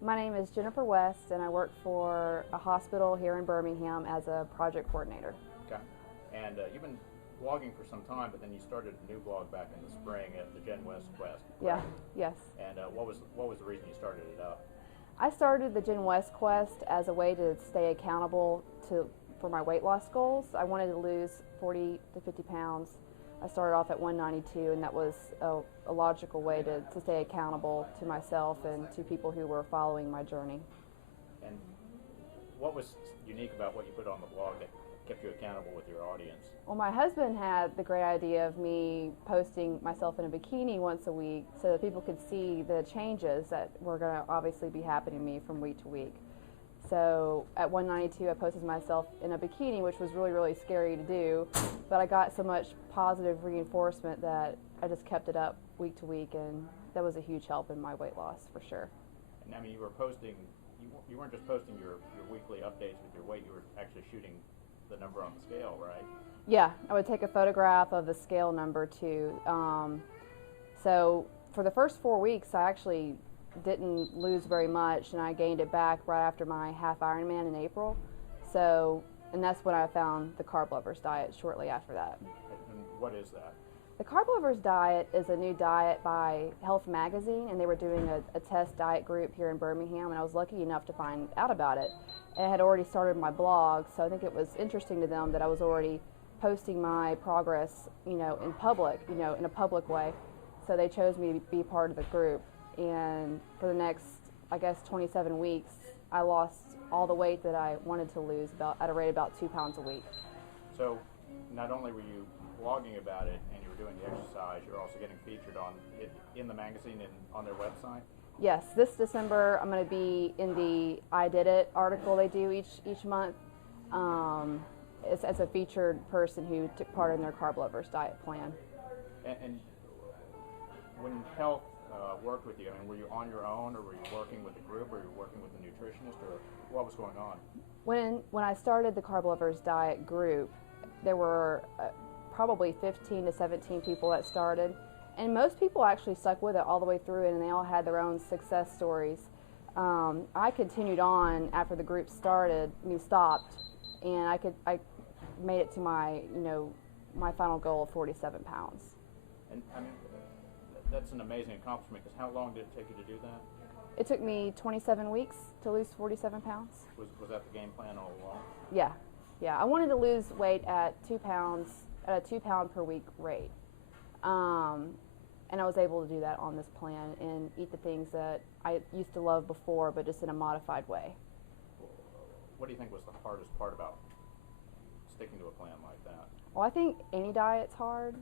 My name is Jennifer West, and I work for a hospital here in Birmingham as a project coordinator. Okay. And you've been blogging for some time, but then you started a new blog back in the spring at the Gen West Quest. Yeah, Correct? yes. And what was the reason you started it up? I started the Gen West Quest as a way to stay accountable for my weight loss goals. I wanted to lose 40 to 50 pounds. I started off at 192, and that was a logical way to stay accountable to myself and to people who were following my journey. And what was unique about what you put on the blog that kept you accountable with your audience? Well, my husband had the great idea of me posting myself in a bikini once a week so that people could see the changes that were going to obviously be happening to me from week to week. So at 192, I posted myself in a bikini, which was really, really scary to do, but I got so much positive reinforcement that I just kept it up week to week, and that was a huge help in my weight loss for sure. And I mean, you were posting, you weren't just posting your weekly updates with your weight, you were actually shooting the number on the scale, right? Yeah, I would take a photograph of the scale number too. So for the first 4 weeks, I actually didn't lose very much, and I gained it back right after my half Ironman in April. So, and that's when I found the Carb Lovers diet shortly after that. And what is that? The Carb Lovers diet is a new diet by Health Magazine, and they were doing a test diet group here in Birmingham, and I was lucky enough to find out about it. And I had already started my blog, so I think it was interesting to them that I was already posting my progress, in public, in a public way. So they chose me to be part of the group. And for the next, I guess, 27 weeks, I lost all the weight that I wanted to lose at a rate of about 2 pounds a week. So not only were you blogging about it and you were doing the exercise, you're also getting featured on it in the magazine and on their website? Yes, this December I'm going to be in the I Did It article they do each month. As a featured person who took part in their Carb Lovers diet plan. And when Health worked with you, I mean, were you on your own, or were you working with a group, or were you working with a nutritionist, or what was going on? When I started the Carb Lovers diet group, there were probably 15 to 17 people that started, and most people actually stuck with it all the way through it, and they all had their own success stories. I continued on after the group stopped, and I made it to my final goal of 47 pounds. And I mean, that's an amazing accomplishment, because how long did it take you to do that? It took me 27 weeks to lose 47 pounds. Was that the game plan all along? Yeah. I wanted to lose weight at 2 pounds, at a 2 pound per week rate. And I was able to do that on this plan and eat the things that I used to love before, but just in a modified way. What do you think was the hardest part about sticking to a plan like that? Well, I think any diet's hard.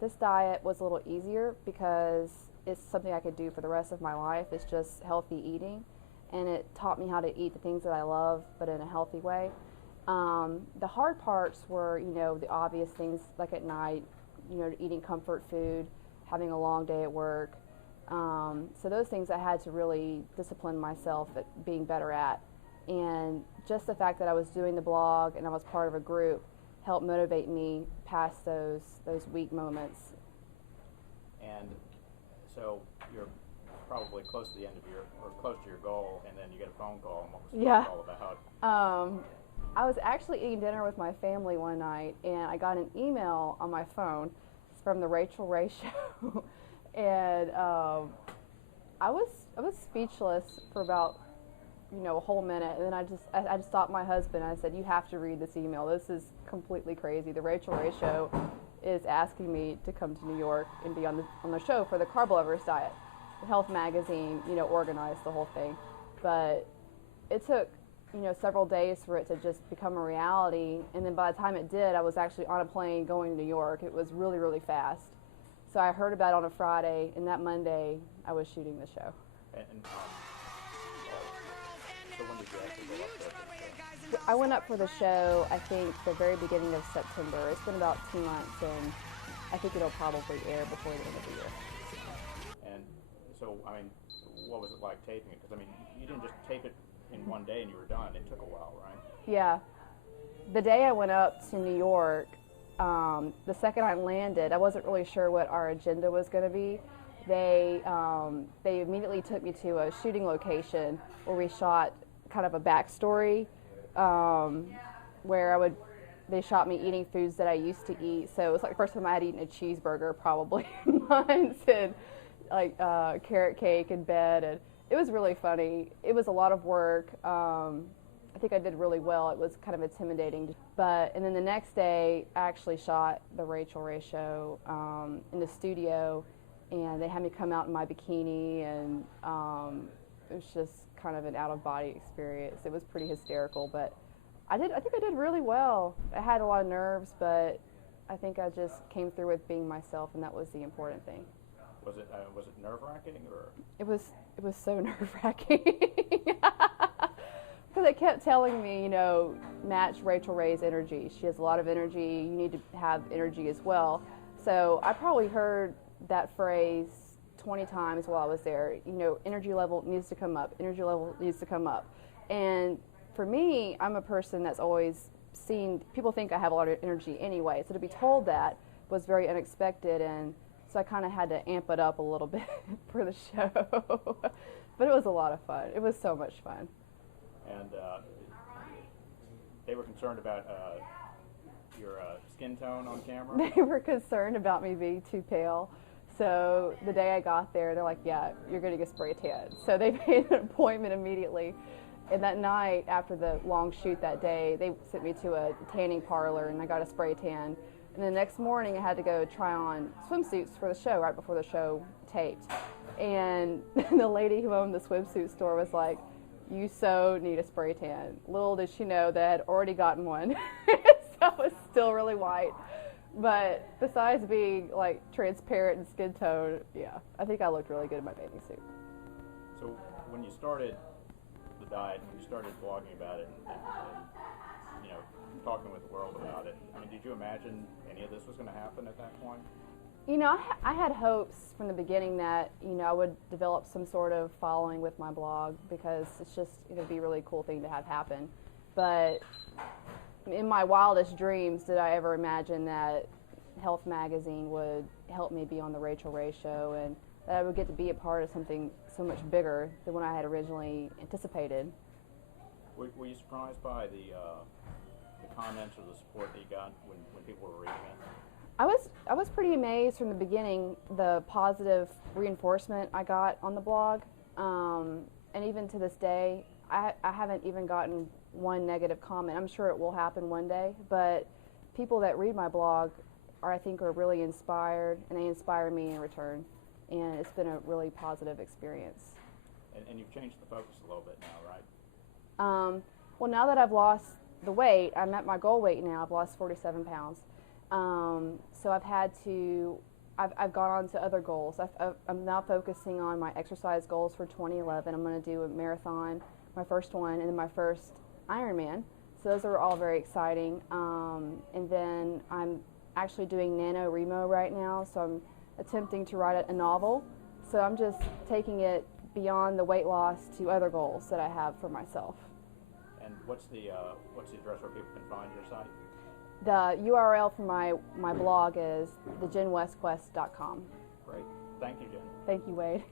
This diet was a little easier because it's something I could do for the rest of my life. It's just healthy eating, and it taught me how to eat the things that I love, but in a healthy way. The hard parts were, the obvious things like at night, eating comfort food, having a long day at work. So those things I had to really discipline myself at being better at. And just the fact that I was doing the blog and I was part of a group helped motivate me past those weak moments. And so you're probably close to the end of close to your goal, and then you get a phone call, and what was the phone call about? I was actually eating dinner with my family one night, and I got an email on my phone from the Rachel Ray Show, and I was speechless for about a whole minute, and then I just stopped my husband. And I said, "You have to read this email. This is completely crazy. The Rachel Ray Show is asking me to come to New York and be on the show for the Carb Lovers diet." The Health Magazine, organized the whole thing, but it took several days for it to just become a reality. And then by the time it did, I was actually on a plane going to New York. It was really, really fast. So I heard about it on a Friday, and that Monday I was shooting the show. And so when did you actually go up there for the show? I went up for the show, I think, the very beginning of September. It's been about 2 months, and I think it'll probably air before the end of the year. And so, I mean, what was it like taping it? Because, I mean, you didn't just tape it in one day and you were done. It took a while, right? Yeah. The day I went up to New York, the second I landed, I wasn't really sure what our agenda was going to be, they immediately took me to a shooting location where we shot kind of a backstory, where they shot me eating foods that I used to eat. So it was like the first time I had eaten a cheeseburger probably in months, and like carrot cake in bed, and it was really funny. It was a lot of work. I think I did really well. It was kind of intimidating, and then the next day I actually shot the Rachael Ray show in the studio, and they had me come out in my bikini, and it was just kind of an out-of-body experience. It was pretty hysterical, but I think I did really well. I had a lot of nerves, but I think I just came through with being myself, and that was the important thing. Was it nerve-wracking, or? It was so nerve-wracking because they kept telling me, match Rachael Ray's energy. She has a lot of energy. You need to have energy as well. So I probably heard that phrase 20 times while I was there. Energy level needs to come up. Energy level needs to come up. And for me, I'm a person that's always seen, people think I have a lot of energy anyway, so to be told that was very unexpected, and so I kind of had to amp it up a little bit for the show. But it was a lot of fun. It was so much fun. And they were concerned about your skin tone on camera? They were concerned about me being too pale. So the day I got there, they're like, yeah, you're going to get spray tan. So they made an appointment immediately. And that night, after the long shoot that day, they sent me to a tanning parlor, and I got a spray tan. And the next morning, I had to go try on swimsuits for the show right before the show taped. And the lady who owned the swimsuit store was like, you so need a spray tan. Little did she know that I had already gotten one. So I was still really white. But besides being like transparent and skin tone, yeah, I think I looked really good in my bathing suit. So when you started the diet, when you started blogging about it, and talking with the world about it, I mean, did you imagine any of this was going to happen at that point? I had hopes from the beginning that, I would develop some sort of following with my blog, because it's just going to be a really cool thing to have happen. But in my wildest dreams, did I ever imagine that Health Magazine would help me be on the Rachael Ray Show, and that I would get to be a part of something so much bigger than what I had originally anticipated. Were you surprised by the comments or the support that you got when people were reading it? I was pretty amazed from the beginning, the positive reinforcement I got on the blog, and even to this day, I haven't even gotten one negative comment. I'm sure it will happen one day, but people that read my blog I think are really inspired, and they inspire me in return, and it's been a really positive experience. And you've changed the focus a little bit now, right? Well, now that I've lost the weight, I'm at my goal weight now. I've lost 47 pounds. So I've gone on to other goals. I'm now focusing on my exercise goals for 2011. I'm going to do a marathon, my first one, and then my first Ironman. So those are all very exciting. And then I'm actually doing NaNoWriMo right now, so I'm attempting to write a novel. So I'm just taking it beyond the weight loss to other goals that I have for myself. And what's the address where people can find your site? The URL for my blog is thejenwestquest.com. Great. Thank you, Jen. Thank you, Wade.